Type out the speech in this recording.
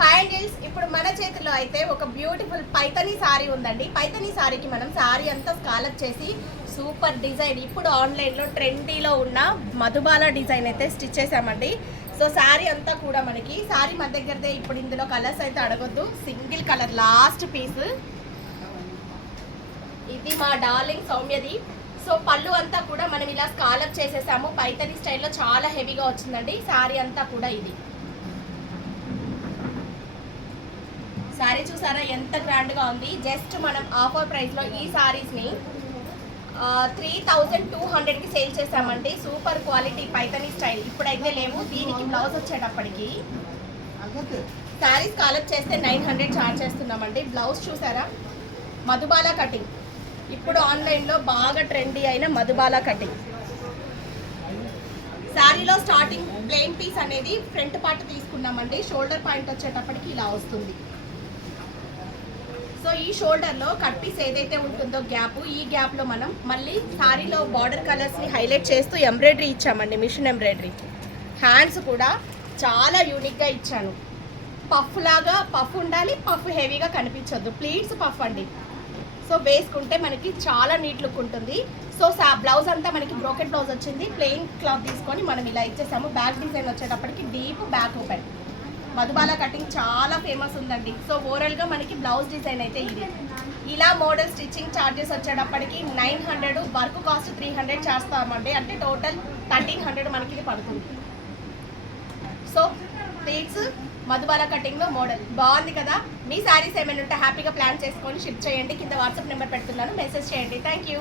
Hi అండిల్స్, ఇప్పుడు మన చేతిలో అయితే ఒక బ్యూటిఫుల్ పైతనీ సారీ ఉందండి. పైతనీ సారీకి మనం సారీ అంతా స్కాలప్ చేసి సూపర్ డిజైన్, ఇప్పుడు ఆన్లైన్లో ట్రెండీలో ఉన్న మధుబాల డిజైన్ అయితే స్టిచ్ చేసామండి. సో సారీ అంతా కూడా మనకి సారీ మన దగ్గరదే. ఇప్పుడు ఇందులో కలర్స్ అయితే అడగొద్దు, సింగిల్ కలర్ లాస్ట్ పీస్. ఇది మా డార్లింగ్ సౌమ్యది. సో పళ్ళు అంతా కూడా మనం ఇలా స్కాలప్ చేసేసాము. పైతనీ స్టైల్లో చాలా హెవీగా వచ్చిందండి సారీ అంతా కూడా. ఇది సారీ చూసారా ఎంత గ్రాండ్గా ఉంది. జస్ట్ మనం ఆఫర్ ప్రైస్లో ఈ సారీస్ని 3200కి సేల్ చేసామండి. Super quality Paithani style. ఇప్పుడైతే లేవు. దీనికి బ్లౌజ్ వచ్చేటప్పటికి సారీస్ కాలప్ చేస్తే 900 ఛార్జ్ చేస్తున్నామండి. బ్లౌజ్ చూసారా, మధుబాల కటింగ్. ఇప్పుడు ఆన్లైన్లో బాగా ట్రెండీ అయిన మధుబాల కటింగ్. శారీలో స్టార్టింగ్ ప్లెయిన్ పీస్ అనేది ఫ్రంట్ పార్ట్ తీసుకున్నామండి. షోల్డర్ పాయింట్ వచ్చేటప్పటికి ఇలా వస్తుంది. సో ఈ షోల్డర్లో కట్ పీస్ ఏదైతే ఉంటుందో గ్యాప్, ఈ గ్యాప్లో మనం మళ్ళీ శారీలో బార్డర్ కలర్స్ని హైలైట్ చేస్తూ ఎంబ్రాయిడరీ ఇచ్చామండి, మిషన్ ఎంబ్రాయిడరీ. హ్యాండ్స్ కూడా చాలా యూనిక్గా ఇచ్చాను. పఫ్ లాగా, పఫ్ ఉండాలి, పఫ్ హెవీగా కనిపించొద్దు, ప్లీట్స్ పఫ్ అండి. సో వేసుకుంటే మనకి చాలా నీట్ లుక్ ఉంటుంది. సో బ్లౌజ్ అంతా మనకి బ్రోకెట్ బ్లౌజ్ వచ్చింది. ప్లెయిన్ క్లాత్ తీసుకొని మనం ఇలా ఇచ్చేసాము. బ్యాక్ డిజైన్ వచ్చేటప్పటికి deep back open. Madhubala cutting చాలా ఫేమస్ ఉందండి. సో ఓవరాల్గా మనకి బ్లౌజ్ డిజైన్ అయితే ఇది. ఇలా మోడల్ స్టిచ్చింగ్ ఛార్జెస్ వచ్చేటప్పటికి 900, వర్క్ కాస్ట్ 300 చేస్తామండి. అంటే టోటల్ 1300 మనకి ఇది పడుతుంది. సో ప్లీట్స్ మధుబాల కటింగ్లో మోడల్ బాగుంది కదా. మీ శారీస్ ఏమైనా ఉంటే హ్యాపీగా ప్లాన్ చేసుకొని షిప్ చేయండి. కింద వాట్సాప్ నెంబర్ పెడుతున్నాను, మెసేజ్ చేయండి. Thank you.